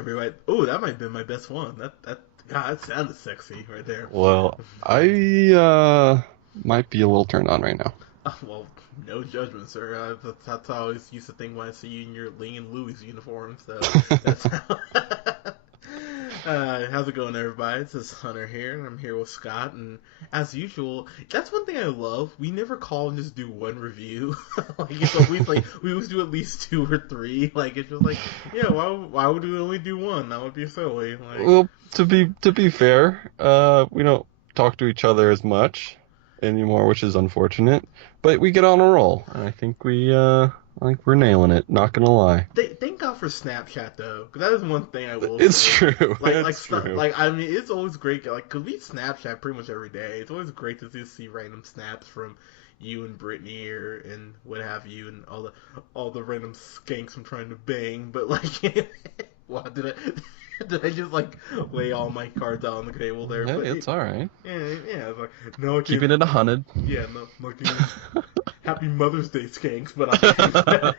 everybody. Oh, that might have been my best one. God, that sounded sexy right there. Well, I might be a little turned on right now. Well, no judgment, sir. That's how I always used to think when I see you in your Ling and Louis uniform. So that's how. How's it going, everybody? This is Hunter here, and I'm here with Scott. And as usual, that's one thing I love. We never call and just do one review. Like it's always like we always do at least two or three. Like it's just like, yeah, why would we only do one? That would be silly. Like, Well, to be fair, we don't talk to each other as much anymore, which is unfortunate. But we get on a roll, and I think we're nailing it. Not gonna lie. thank God for Snapchat though, because that is one thing I will It's say. true. Like It's stuff, true. like I mean, it's always great. Like, cause we Snapchat pretty much every day. It's always great to just see random snaps from you and Brittany and what have you, and all the random skanks I'm trying to bang. But like, wow, did I just like lay all my cards out on the table there? Hey, But it's all right. yeah, it's like no, I Keeping can't. it 100. Yeah, no, I can't. Happy Mother's Day, skanks, but I.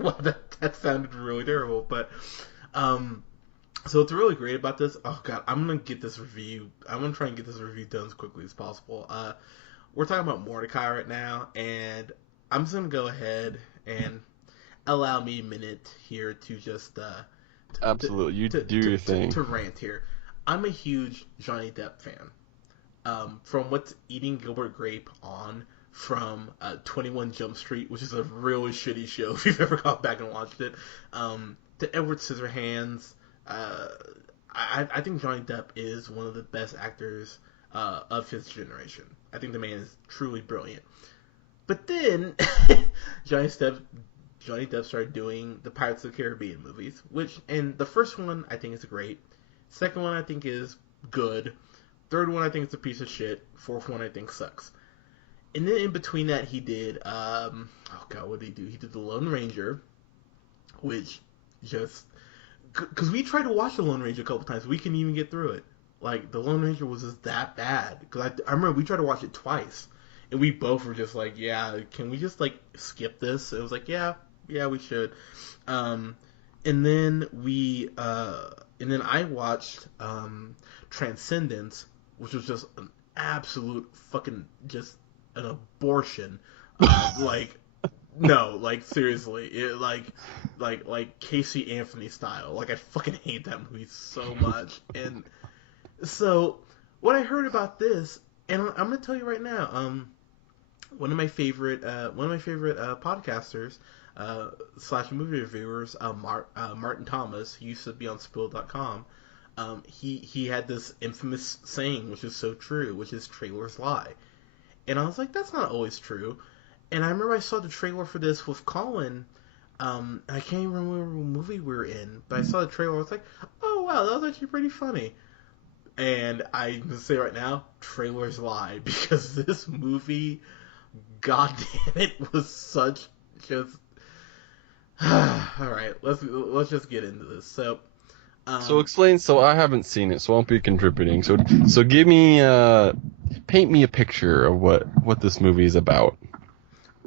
Well, that sounded really terrible, but so what's really great about this? Oh god, I'm gonna get this review. I'm gonna try and get this review done as quickly as possible. We're talking about Mordecai right now, and I'm just gonna go ahead and allow me a minute here to just Absolutely, you do your thing. to rant here. I'm a huge Johnny Depp fan. From what's Eating Gilbert Grape on, from 21 Jump Street, which is a really shitty show if you've ever gone back and watched it, to Edward Scissorhands. I think Johnny Depp is one of the best actors of his generation. I think the man is truly brilliant. But then Johnny Depp started doing the Pirates of the Caribbean movies, and the first one I think is great. Second one I think is good. Third one I think is a piece of shit. Fourth one I think sucks. And then in between that he did, oh god, what did he do? He did The Lone Ranger, which just, because we tried to watch The Lone Ranger a couple times, we couldn't even get through it. Like, The Lone Ranger was just that bad. Because I remember we tried to watch it twice, and we both were just like, yeah, can we just like skip this? It was like, yeah, we should. And then I watched Transcendence, which was just an absolute fucking just an abortion. Like, no, like seriously, like Casey Anthony style. Like, I fucking hate that movie so much. And so what I heard about this, and I'm gonna tell you right now, one of my favorite podcasters slash movie reviewers, Martin Thomas, he used to be on Spill.com. He had this infamous saying, which is so true, which is trailers lie. And I was like, that's not always true. And I remember I saw the trailer for this with Colin. I can't even remember what movie we were in, but I saw the trailer. I was like, oh wow, that was actually pretty funny. And I'm gonna say right now, trailers lie, because this movie, god damn it, was such just. All right, let's just get into this. So explain. So I haven't seen it, so I won't be contributing. So give me, paint me a picture of what this movie is about.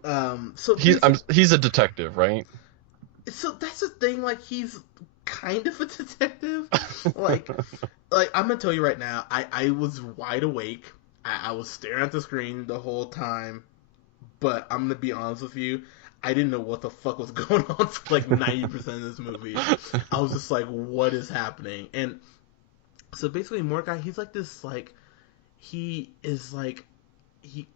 So He's a detective, right? So that's the thing. Like, he's kind of a detective. like I'm gonna tell you right now. I was wide awake. I was staring at the screen the whole time. But I'm gonna be honest with you. I didn't know what the fuck was going on for like 90% of this movie. I was just like, what is happening? And so basically Mordecai, he's like this, like, he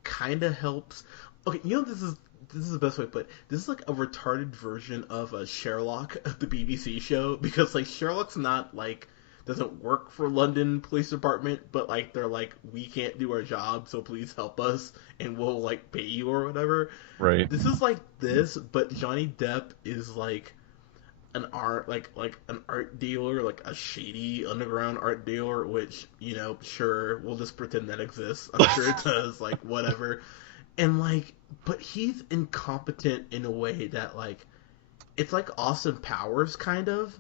kind of helps. Okay, this is the best way to put it. This is like a retarded version of Sherlock, the BBC show, because like Sherlock's not like, doesn't work for London Police Department, but like they're like, we can't do our job, so please help us, and we'll like pay you or whatever. Right. This is like this, but Johnny Depp is like an art dealer, like a shady underground art dealer, which, sure, we'll just pretend that exists. I'm sure it does, like, whatever. And like, but he's incompetent in a way that like, it's like Austin Powers kind of,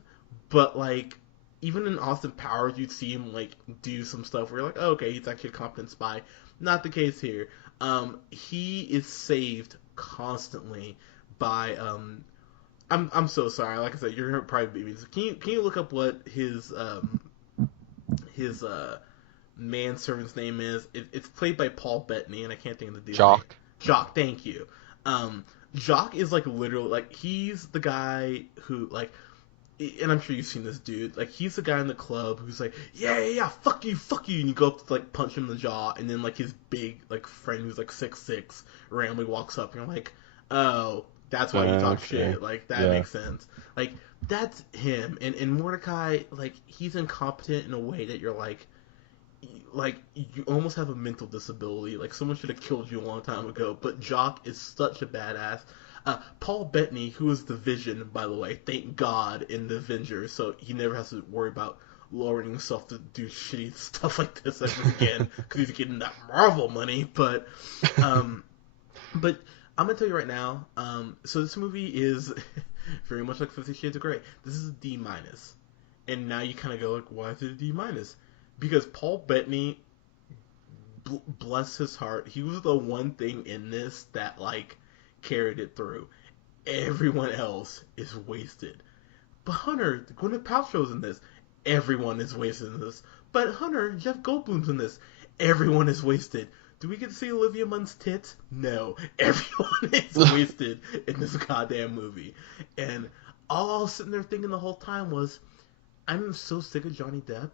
but like, even in Austin Powers, you'd see him like do some stuff where you're like, oh, okay, he's actually a competent spy. Not the case here. He is saved constantly by I'm so sorry. Like I said, you're gonna probably beat me. So can you look up what his manservant's name is? It's played by Paul Bettany, and I can't think of the dude's name. Jock. Jock. Thank you. Um, Jock is like literally like he's the guy who like, and I'm sure you've seen this dude. Like he's the guy in the club who's like, yeah, fuck you, and you go up to like punch him in the jaw, and then like his big like friend who's like 6'6" randomly walks up, and you're like, oh, that's why you talk Okay. shit. Like that Yeah. makes sense. Like that's him. And Mordecai, like he's incompetent in a way that you're like you almost have a mental disability. Like someone should have killed you a long time ago. But Jock is such a badass. Paul Bettany, who is the Vision, by the way, thank God in the Avengers, so he never has to worry about lowering himself to do shitty stuff like this ever again because he's getting that Marvel money. Um, but I'm gonna tell you right now. So this movie is very much like 50 Shades of Grey. This is a D minus, and now you kind of go like, why is it a D minus? Because Paul Bettany, bless his heart, he was the one thing in this that like carried it through. Everyone else is wasted. But Hunter, Gwyneth Paltrow's in this. Everyone is wasted in this. But Hunter, Jeff Goldblum's in this. Everyone is wasted. Do we get to see Olivia Munn's tits? No. Everyone is wasted in this goddamn movie. And all I was sitting there thinking the whole time was, I'm so sick of Johnny Depp.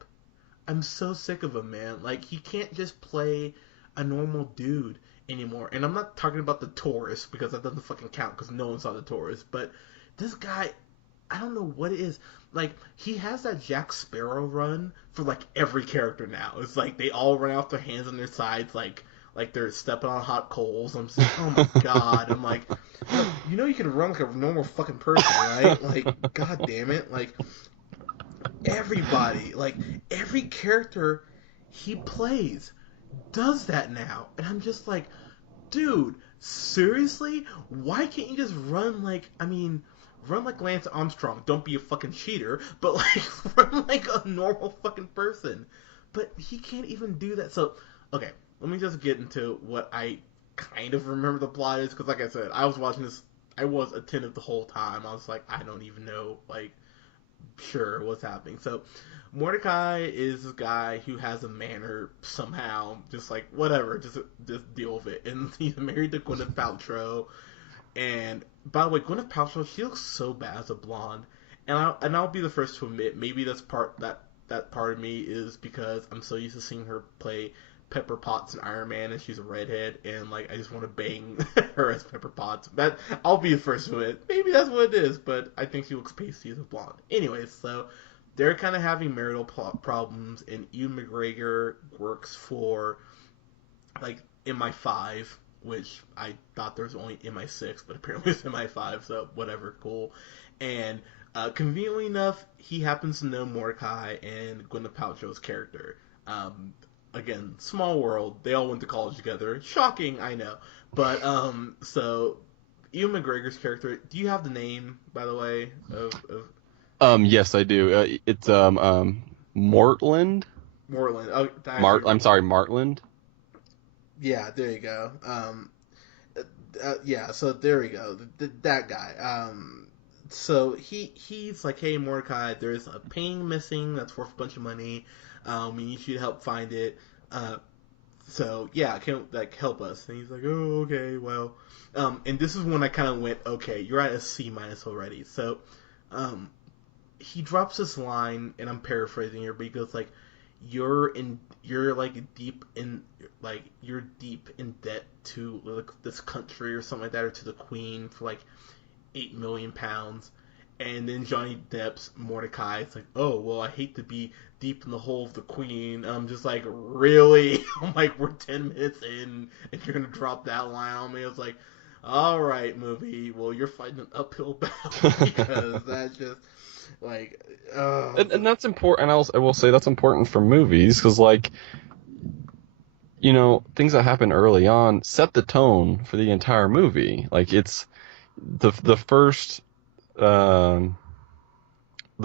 I'm so sick of him, man. Like, he can't just play a normal dude anymore. And I'm not talking about the tourist, because that doesn't fucking count, because no one saw the tourist. But this guy, I don't know what it is. Like, he has that Jack Sparrow run for, like, every character now. It's like they all run off their hands on their sides, like they're stepping on hot coals. I'm just like, oh my god. I'm like, you know you can run like a normal fucking person, right? Like, god damn it. Like, everybody, like, every character he plays does that now. And I'm just like, dude, seriously? Why can't you just run like, I mean, run like Lance Armstrong. Don't be a fucking cheater, but like, run like a normal fucking person. But he can't even do that. So, okay, let me just get into what I kind of remember the plot is, because like I said, I was watching this, I was attentive the whole time. I was like, I don't even know, like, sure what's happening. So Mordecai is this guy who has a manor somehow, just like whatever, just deal with it. And he's married to Gwyneth Paltrow. And by the way, Gwyneth Paltrow, she looks so bad as a blonde. And I'll be the first to admit, maybe that part of me is because I'm so used to seeing her play Pepper Potts in Iron Man, and she's a redhead, and like I just want to bang her as Pepper Potts. That I'll be the first to admit. Maybe that's what it is, but I think she looks pasty as a blonde. Anyways, so they're kind of having marital problems, and Ewan McGregor works for like MI5, which I thought there was only MI6, but apparently it's MI5, so whatever, cool. And conveniently enough, he happens to know Mordecai and Gwyneth Paltrow's character. Again, small world. They all went to college together. Shocking, I know. But so Ewan McGregor's character. Do you have the name, by the way, of Yes, I do. It's Mortland. Moreland? Oh, I'm sorry, Martland. Yeah, there you go. Yeah, so there we go. That guy. So he's like, hey Mordecai, there's a painting missing that's worth a bunch of money. We need you to help find it. So yeah, can like help us? And he's like, oh okay, well. And this is when I kind of went, okay, you're at a C minus already. So, he drops this line, and I'm paraphrasing here, but he goes like, you're deep in debt to like this country or something like that, or to the Queen for like £8 million. And then Johnny Depp's Mordecai is like, oh well, I hate to be deep in the hole of the Queen. I'm just like, really? I'm like, we're 10 minutes in and you're gonna drop that line on me? I was like, all right, movie, well, you're fighting an uphill battle, because that's just like, And that's important. I will say that's important for movies, because like, you know, things that happen early on set the tone for the entire movie. Like, it's the first the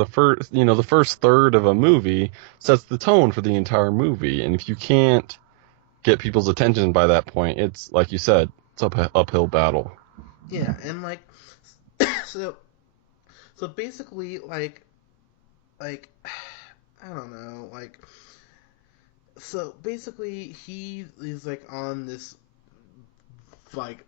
first third of a movie sets the tone for the entire movie, and if you can't get people's attention by that point, it's like you said, it's uphill battle. yeah, and like, so So basically, like I don't know, like so basically he is like on this like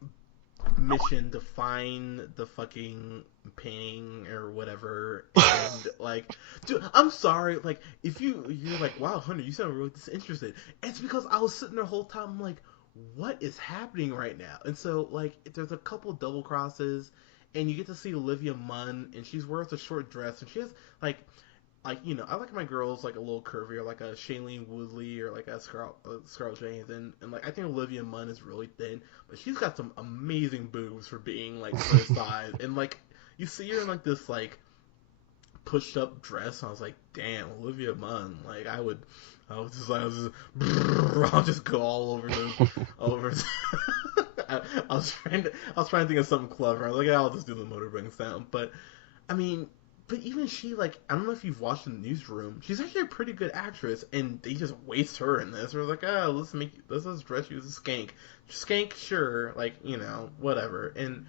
mission to find the fucking painting or whatever, and like, dude, I'm sorry, like, if you're like, wow, Hunter, you sound really disinterested, it's because I was sitting there the whole time, I'm like, what is happening right now? And so like there's a couple double crosses, and you get to see Olivia Munn, and she's wears a short dress, and she has like I like my girls like a little curvier, like a Shailene Woodley or like a Scarlett Johansson, and like I think Olivia Munn is really thin, but she's got some amazing boobs for being like her size, and like you see her in like this like pushed up dress, and I was like, damn, Olivia Munn, like I'll just go all over. I was trying to think of something clever. I was like, I'll just do the motorbike sound, but I mean, but even she, like, I don't know if you've watched the Newsroom. She's actually a pretty good actress, and they just waste her in this. They're like, oh, let's just dress you as a skank. Skank, sure, like, whatever. And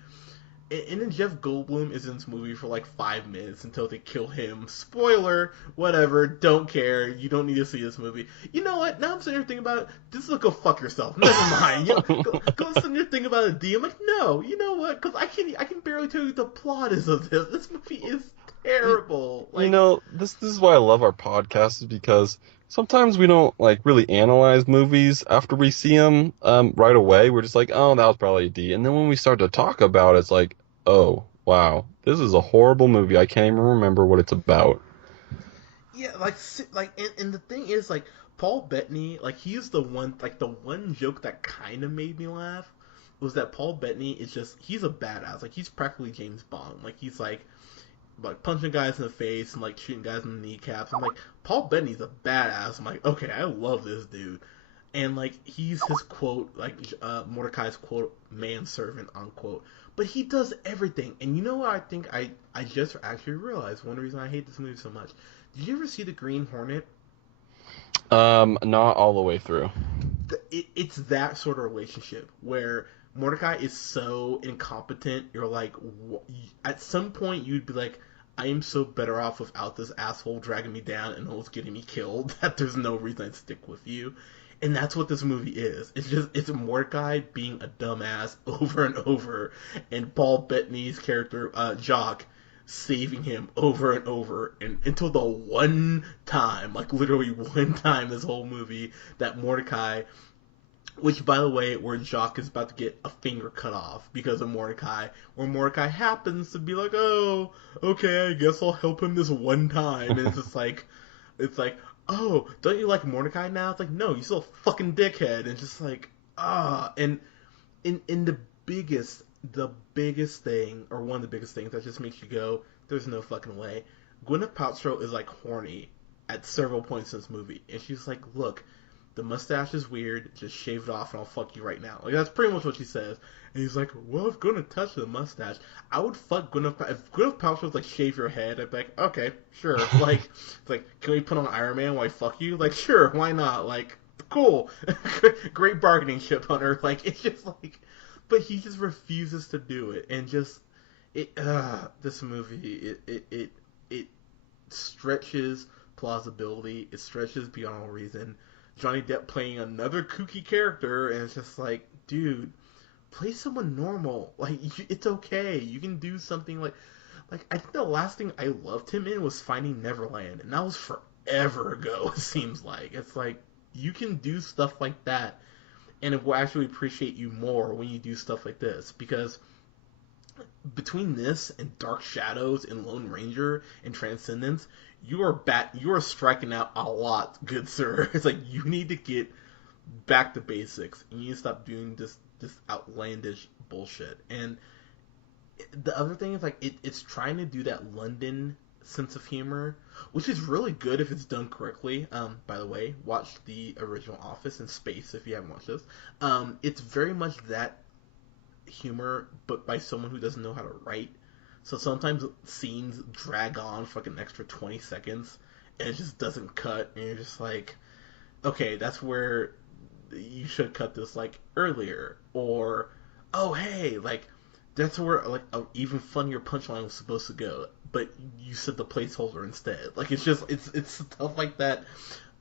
then Jeff Goldblum is in this movie for like 5 minutes until they kill him. Spoiler, whatever, don't care. You don't need to see this movie. You know what? Now I'm sitting here thinking about it. Just go fuck yourself. Never mind. Go sitting here thinking about it. D. I'm like, no. You know what? Because I can barely tell you what the plot is of this. This movie is terrible. Like, this is why I love our podcast, is because sometimes we don't like really analyze movies after we see them right away. We're just like, oh, that was probably a D. And then when we start to talk about it, it's like, oh, wow, this is a horrible movie. I can't even remember what it's about. yeah, and the thing is, like, Paul Bettany, like, he's the one joke that kind of made me laugh was that Paul Bettany is just, he's a badass. Like, he's practically James Bond. Like, he's like punching guys in the face and like shooting guys in the kneecaps. I'm like, Paul Bettany's a badass. I'm like, okay, I love this dude. And like he's his quote, like Mordecai's quote, manservant unquote. But he does everything. And you know what I think I just actually realized one reason I hate this movie so much. Did you ever see the Green Hornet? Not all the way through. It's that sort of relationship where Mordecai is so incompetent. You're like, at some point you'd be like, I am so better off without this asshole dragging me down and almost getting me killed that there's no reason I'd stick with you. And that's what this movie is. It's Mordecai being a dumbass over and over, and Paul Bettany's character, Jock, saving him over and over, and until the one time, like literally one time this whole movie, that Mordecai, which, by the way, where Jock is about to get a finger cut off because of Mordecai, where Mordecai happens to be like, oh, okay, I guess I'll help him this one time. And it's just like, it's like, oh, don't you like Mordecai now? It's like, no, you're still a fucking dickhead. And just like, and in the biggest thing, or one of the biggest things that just makes you go, there's no fucking way. Gwyneth Paltrow is like horny at several points in this movie. And she's like, look, the mustache is weird, just shave it off and I'll fuck you right now. Like, that's pretty much what she says. And he's like, well, if gonna touch the mustache, I would fuck Gwyneth. If Gwyneth Paltrow was like, shave your head, I'd be like, okay, sure. Like, it's like, can we put on Iron Man while I fuck you? Like, sure, why not? Like, cool. Great bargaining chip, Hunter. Like, it's just like, but he just refuses to do it. And just, this movie, it stretches plausibility. It stretches beyond all reason. Johnny Depp playing another kooky character, and it's just like, dude, play someone normal. Like, it's okay. You can do something like I think the last thing I loved him in was Finding Neverland, and that was forever ago. It seems like it's like you can do stuff like that, and it will actually appreciate you more when you do stuff like this, because between this and Dark Shadows and Lone Ranger and Transcendence, you are striking out a lot, good sir. It's like you need to get back to basics, and you need to stop doing this outlandish bullshit. And the other thing is like it's trying to do that London sense of humor, which is really good if it's done correctly. By the way, watch the original Office in space if you haven't watched this. It's very much that humor, but by someone who doesn't know how to write. So sometimes scenes drag on for like an extra 20 seconds, and it just doesn't cut, and you're just like, okay, that's where you should cut this like earlier, or oh hey, like that's where like an even funnier punchline was supposed to go, but you said the placeholder instead. Like it's stuff like that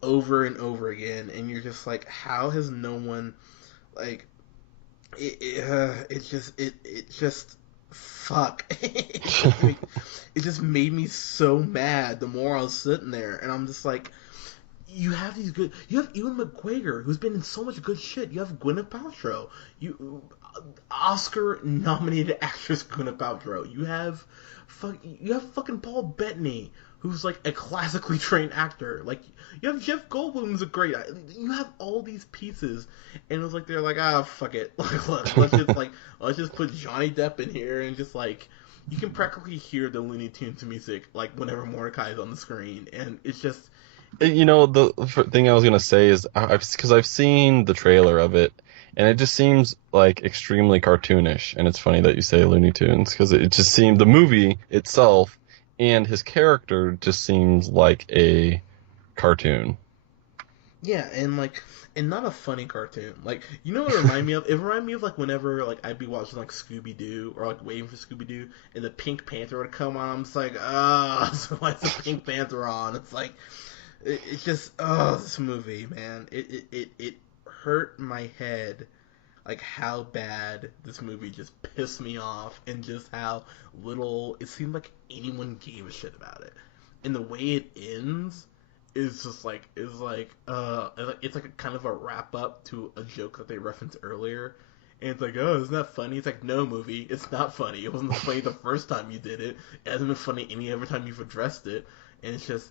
over and over again, and you're just like, how has no one like it just fuck. It just made me so mad the more I was sitting there, and I'm just like, you have Ewan McGregor who's been in so much good shit. You have Gwyneth Paltrow, you Oscar nominated actress Gwyneth Paltrow. You have fucking Paul Bettany, who's like a classically trained actor. Like you have Jeff Goldblum, who's a great. You have all these pieces, and it was like they're like, fuck it, let's just put Johnny Depp in here, and just like you can practically hear the Looney Tunes music like whenever Mordecai is on the screen, and it's just The thing I was gonna say is because I've seen the trailer of it, and it just seems like extremely cartoonish. And it's funny that you say Looney Tunes because it just seemed the movie itself and his character just seems like a cartoon. yeah, and not a funny cartoon. Like, you know what it reminded me of? It reminded me of like whenever like I'd be watching like Scooby Doo or like waiting for Scooby Doo, and the Pink Panther would come on. I'm just like, so why's the Pink Panther on? It's like, it's just, this movie, man, it hurt my head. Like how bad this movie just pissed me off, and just how little it seemed like anyone gave a shit about it. And the way it ends is just like it's like a kind of a wrap up to a joke that they referenced earlier. And it's like, oh, isn't that funny? It's like, no, movie, it's not funny. It wasn't funny the first time you did it. It hasn't been funny any other time you've addressed it. And it's just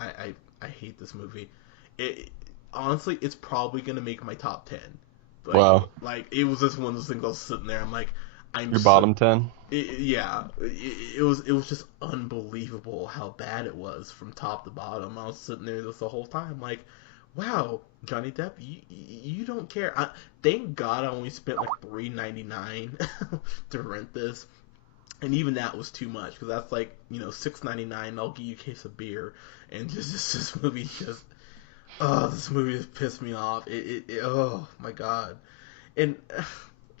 I hate this movie. It honestly, it's probably gonna make my top 10. Wow. Like it was just one of those things I was sitting there. I'm like, Your bottom 10? Yeah, it was just unbelievable how bad it was from top to bottom. I was sitting there the whole time like, wow, Johnny Depp, you don't care. Thank God I only spent like $3.99 to rent this, and even that was too much because that's like $6.99. I'll give you a case of beer, and just this movie just this movie just pissed me off. Oh my god, and.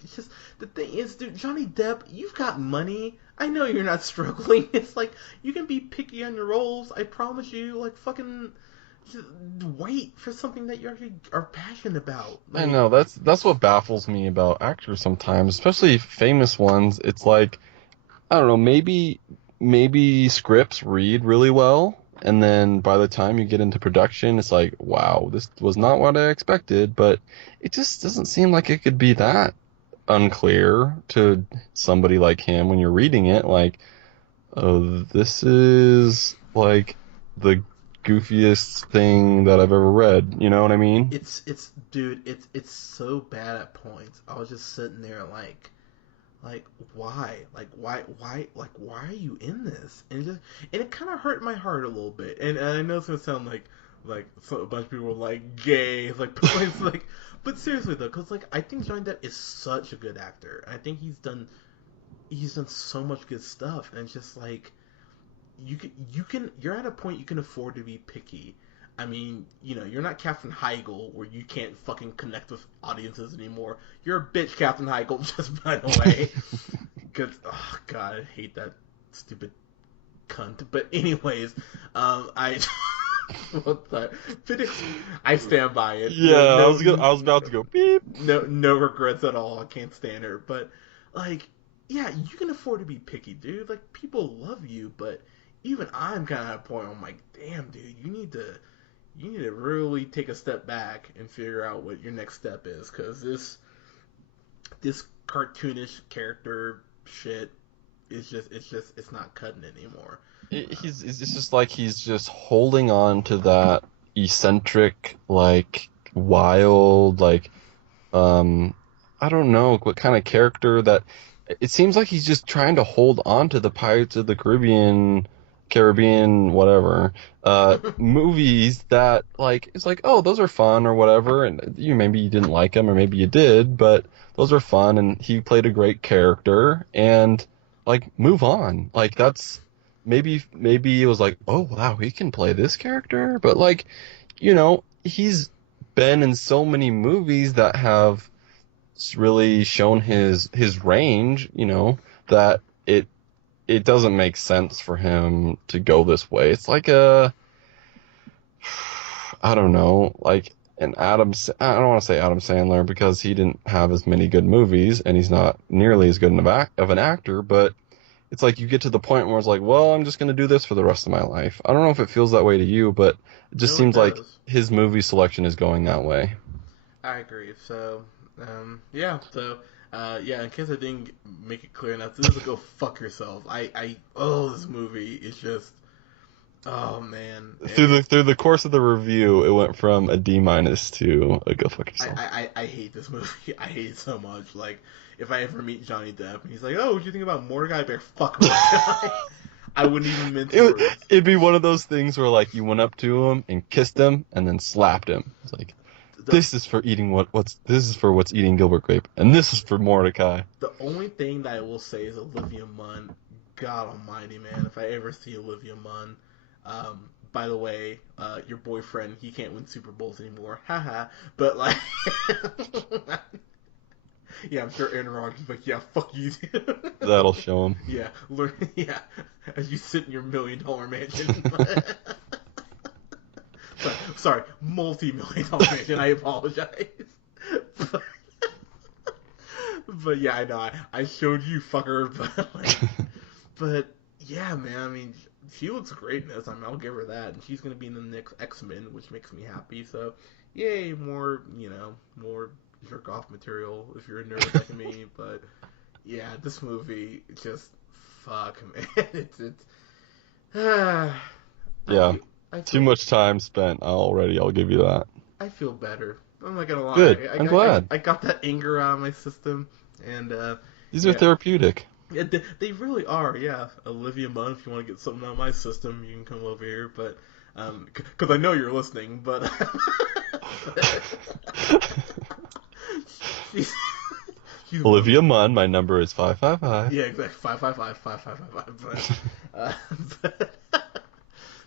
It's just the thing is, dude, Johnny Depp, you've got money. I know you're not struggling. It's like you can be picky on your roles. I promise you. Like fucking, just wait for something that you actually are passionate about. I Like, know that's what baffles me about actors sometimes, especially famous ones. It's like I don't know, maybe scripts read really well, and then by the time you get into production, it's like, wow, this was not what I expected. But it just doesn't seem like it could be that unclear to somebody like him when you're reading it. Like, oh, this is like the goofiest thing that I've ever read. You know what I mean? dude, it's so bad at points. I was just sitting there like why why are you in this, and it kind of hurt my heart a little bit, and I know it's gonna sound like a bunch of people were like gay, like it's like, but seriously though, because like I think Johnny Depp is such a good actor. I think he's done so much good stuff, and it's just like you're at a point you can afford to be picky. I mean, you're not Captain Heigl where you can't fucking connect with audiences anymore. You're a bitch, Captain Heigl, just by the way. Because, oh god, I hate that stupid cunt. But anyways, I what the Phoenix, I stand by it. Yeah, I was about to go beep. No regrets at all. I can't stand her. But like, yeah, you can afford to be picky, dude. Like, people love you, but even I'm kind of at a point where I'm like, damn, dude, you need to really take a step back and figure out what your next step is, because this cartoonish character shit it's not cutting anymore. It's just like he's just holding on to that eccentric, like wild, like I don't know what kind of character that. It seems like he's just trying to hold on to the Pirates of the Caribbean, whatever, movies that like it's like, oh, those are fun or whatever, and maybe you didn't like them or maybe you did, but those are fun and he played a great character and like move on. Like that's maybe it was like, oh wow, he can play this character, but like, he's been in so many movies that have really shown his range, that it doesn't make sense for him to go this way. It's like I don't know, like I don't want to say Adam Sandler because he didn't have as many good movies and he's not nearly as good of an actor, but it's like you get to the point where it's like, well, I'm just going to do this for the rest of my life. I don't know if it feels that way to you, but it just No, it seems like does. his movie selection is going that way. I agree. So, yeah. So, yeah. In case I didn't make it clear enough, this is a go fuck yourself. This movie is just, oh man. Through the course of the review, it went from a D minus to a go fuck yourself. I hate this movie. I hate it so much. Like, if I ever meet Johnny Depp and he's like, "Oh, what do you think about Mordecai?" I better fuck Mordecai. I wouldn't even mince words. It'd be one of those things where like you went up to him and kissed him and then slapped him. It's like, this is for eating this is for what's eating Gilbert Grape, and this is for Mordecai. The only thing that I will say is Olivia Munn. God Almighty, man! If I ever see Olivia Munn, by the way, your boyfriend, he can't win Super Bowls anymore. Haha. But like, yeah, I'm sure Aaron Rodgers is like, yeah, fuck you. That'll show him. Yeah, yeah. As you sit in your $1 million mansion. Sorry, multi-million-dollar mansion. I apologize. But yeah, I know. I showed you, fucker. But yeah, man. I mean, she looks great in this. I mean, I'll give her that. And she's gonna be in the next X-Men, which makes me happy. So, yay, more jerk off material if you're a nerd like me. But yeah, this movie just fuck, man. Yeah. Too much time spent already. I'll give you that. I feel better. I'm not gonna lie. Good. I'm glad. I got that anger out of my system, and these are therapeutic. Yeah, they really are. Yeah, Olivia Munn. If you want to get something out of my system, you can come over here. But because I know you're listening, but she's Olivia Munn. My number is 555. Yeah, exactly. 555.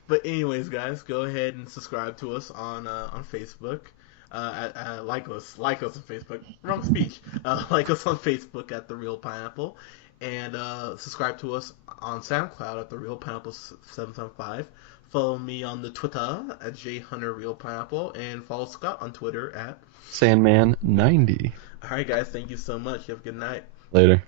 But anyways, guys, go ahead and subscribe to us on Facebook. Like us on Facebook. Wrong speech. Like us on Facebook at The Real Pineapple, and subscribe to us on SoundCloud at The Real Pineapple 775. Follow me on the Twitter at JHunterRealPineapple, and follow Scott on Twitter at Sandman90. All right, guys. Thank you so much. You have a good night. Later.